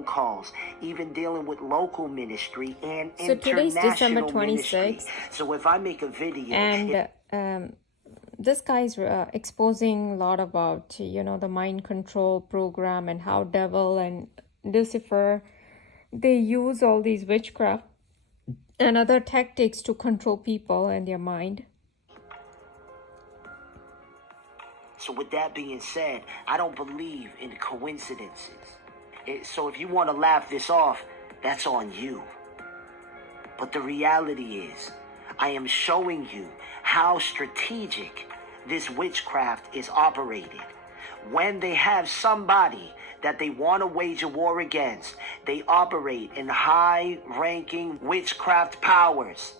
calls, even dealing with local ministry and So today's December 26th, so if I make a video and this guy's exposing a lot about, you know, the mind control program and how devil and Lucifer, they use all these witchcraft and other tactics to control people and their mind. So with that being said, I don't believe in coincidences. So if you want to laugh this off, that's on you. But the reality is, I am showing you how strategic this witchcraft is operated. When they have somebody that they want to wage a war against, they operate in high-ranking witchcraft powers,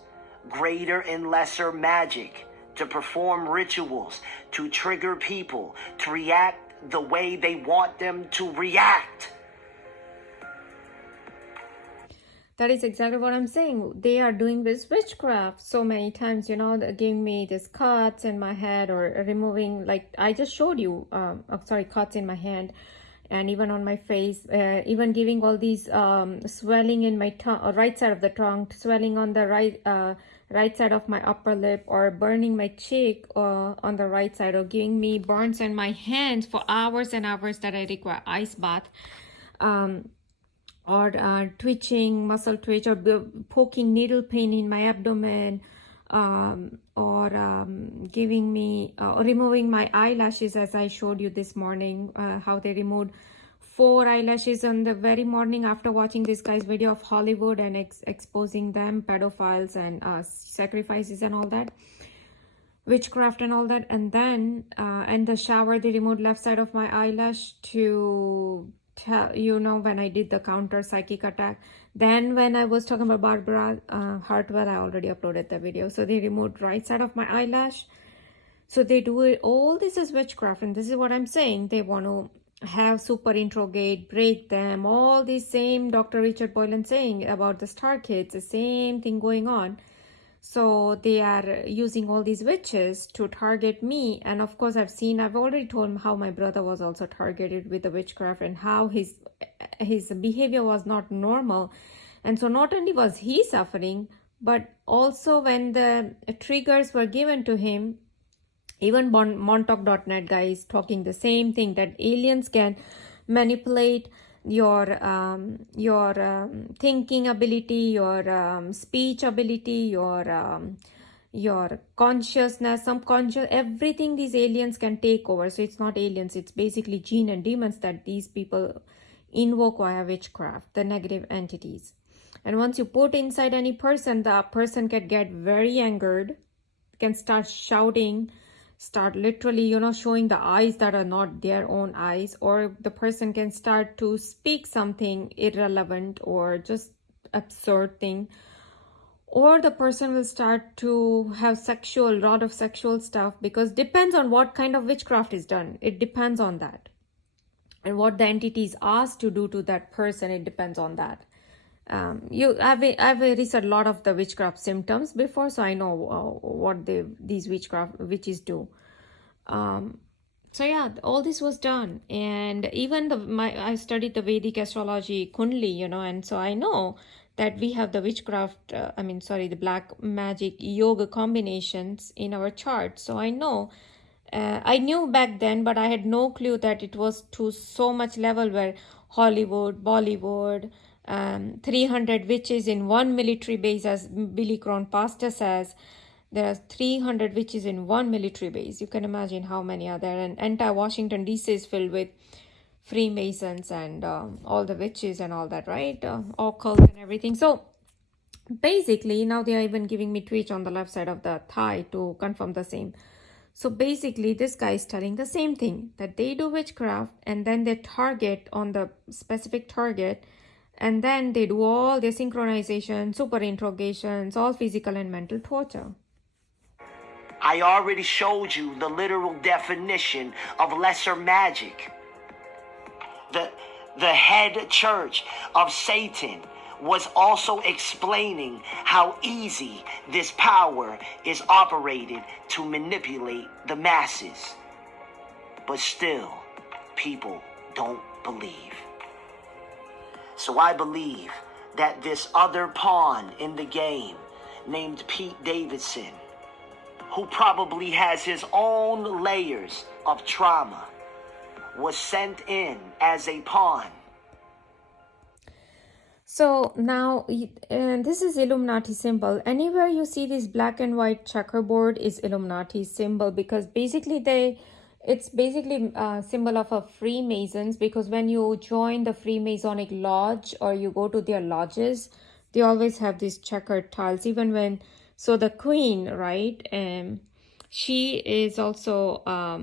greater and lesser magic, to perform rituals, to trigger people, to react the way they want them to react. That is exactly what I'm saying. They are doing this witchcraft so many times, you know, giving me these cuts in my head or removing, like I just showed you, cuts in my hand and even on my face, even giving all these swelling in my tongue, right side of the tongue, swelling on the right side of my upper lip, or burning my cheek on the right side, or giving me burns in my hands for hours and hours that I require ice bath. Or twitching, muscle twitch, or poking needle pain in my abdomen, or giving me, removing my eyelashes, as I showed you this morning, how they removed 4 eyelashes on the very morning after watching this guy's video of Hollywood and exposing them, pedophiles and sacrifices and all that, witchcraft and all that. And then in the shower, they removed left side of my eyelash to tell, you know, when I did the counter psychic attack. Then when I was talking about Barbara Hartwell, I already uploaded the video. So they removed right side of my eyelash. So they do it, all this is witchcraft, and this is what I'm saying. They want to have super interrogate, break them, all the same Dr. Richard Boylan saying about the star kids, the same thing going on. So they are using all these witches to target me. And of course, I've already told him how my brother was also targeted with the witchcraft and how his behavior was not normal. And so not only was he suffering, but also when the triggers were given to him, even Montauk.net guy is talking the same thing, that aliens can manipulate your thinking ability, your speech ability, your consciousness, subconscious, everything these aliens can take over. So it's not aliens, it's basically jinn and demons that these people invoke via witchcraft, the negative entities. And once you put inside any person, the person can get very angered, can start shouting, start literally, you know, showing the eyes that are not their own eyes, or the person can start to speak something irrelevant or just absurd thing, or the person will start to have lot of sexual stuff, because depends on what kind of witchcraft is done. It depends on that, and what the entity is asked to do to that person, it depends on that. I've researched a lot of the witchcraft symptoms before, so I know what these witches do. So yeah, all this was done, and even I studied the Vedic astrology Kundli, you know, and so I know that we have the witchcraft, the black magic yoga combinations in our chart. So I know, I knew back then, but I had no clue that it was to so much level where Hollywood, Bollywood, 300 witches in one military base, as Billy Crone pastor says. There are 300 witches in one military base. You can imagine how many are there. And entire Washington DC is filled with Freemasons and all the witches and all that, right? Occult and everything. So basically, now they are even giving me twitch on the left side of the thigh to confirm the same. So basically, this guy is telling the same thing, that they do witchcraft and then they target on the specific target, and then they do all their synchronization, super interrogations, all physical and mental torture. I already showed you the literal definition of lesser magic. The head church of Satan was also explaining how easy this power is operated to manipulate the masses. But still, people don't believe. So I believe that this other pawn in the game, named Pete Davidson, who probably has his own layers of trauma, was sent in as a pawn. So now this is Illuminati symbol. Anywhere you see this black and white checkerboard is Illuminati symbol, because basically it's basically a symbol of a Freemasons, because when you join the Freemasonic lodge or you go to their lodges, they always have these checkered tiles. Even when, so the queen, right? She is also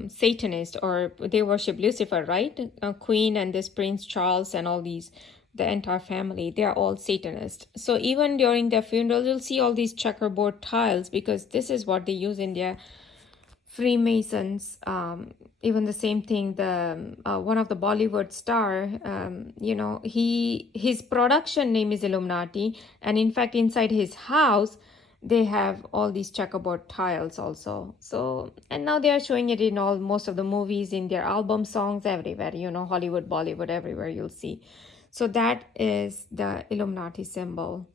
Satanist, or they worship Lucifer, right? Queen and this Prince Charles and all these, the entire family, they are all Satanist. So even during their funeral, you'll see all these checkerboard tiles, because this is what they use in their Freemasons. Even the same thing, the one of the Bollywood star, his production name is Illuminati, and in fact inside his house they have all these checkerboard tiles also. So, and now they are showing it in most of the movies, in their album songs, everywhere, Hollywood, Bollywood, everywhere you'll see. So that is the Illuminati symbol.